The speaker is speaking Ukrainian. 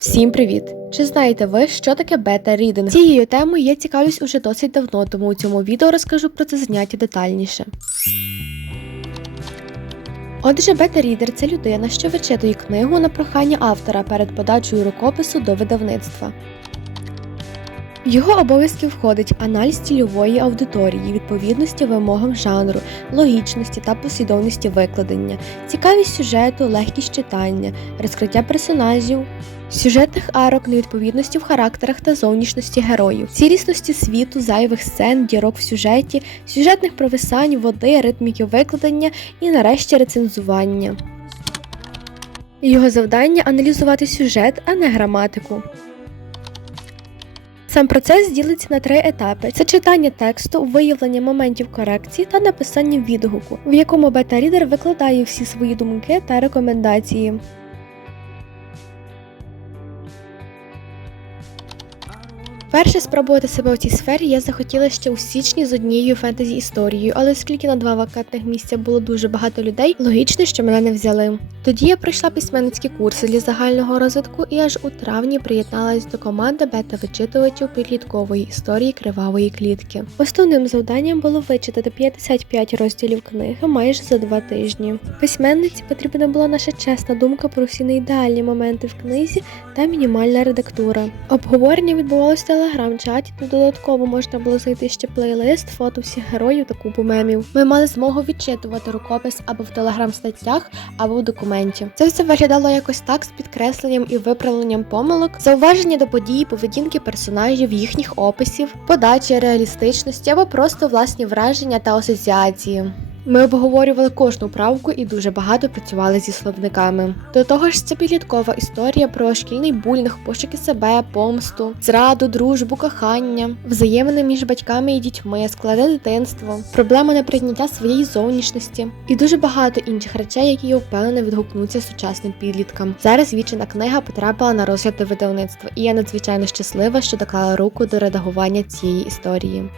Всім привіт! Чи знаєте ви, що таке бета-рідинг? Цією темою я цікавлюсь уже досить давно, тому у цьому відео розкажу про це заняття детальніше. Отже, бета-рідер це людина, що вичитує книгу на прохання автора перед подачею рукопису до видавництва. Його обов'язки входить аналіз цільової аудиторії, відповідності вимогам жанру, логічності та послідовності викладення, цікавість сюжету, легкість читання, розкриття персонажів, сюжетних арок, невідповідності в характерах та зовнішності героїв, цілісності світу, зайвих сцен, дірок в сюжеті, сюжетних провисань, води, ритміки викладення і нарешті рецензування. Його завдання аналізувати сюжет, а не граматику. Сам процес ділиться на три етапи: це читання тексту, виявлення моментів корекції та написання відгуку, в якому бета-рідер викладає всі свої думки та рекомендації. Перше спробувати себе у цій сфері я захотіла ще у січні з однією фентезі історією, але оскільки на два вакантних місця було дуже багато людей, логічно, що мене не взяли. Тоді я пройшла письменницькі курси для загального розвитку і аж у травні приєдналась до команди бета-вичитувачів підліткової історії кривавої клітки. Основним завданням було вичитати 55 розділів книги майже за два тижні. Письменниці потрібна була наша чесна думка про всі неідеальні моменти в книзі та мінімальна редактура. Обговорення відбувалося телеграм-чаті, де додатково можна було знайти ще плейлист, фото всіх героїв та купу мемів. Ми мали змогу відчитувати рукопис або в телеграм-статтях, або в документі. Це все виглядало якось так з підкресленням і виправленням помилок, зауваження до подій, поведінки персонажів, їхніх описів, подачі реалістичності або просто власні враження та асоціації. Ми обговорювали кожну правку і дуже багато працювали зі словниками. До того ж, це підліткова історія про шкільний булінг, пошуки себе, помсту, зраду, дружбу, кохання, взаємини між батьками і дітьми, складне дитинство, проблема неприйняття своєї зовнішності і дуже багато інших речей, які я впевнена відгукнуться сучасним підліткам. Зараз вічена книга потрапила на розгляд до видавництва, і я надзвичайно щаслива, що доклала руку до редагування цієї історії.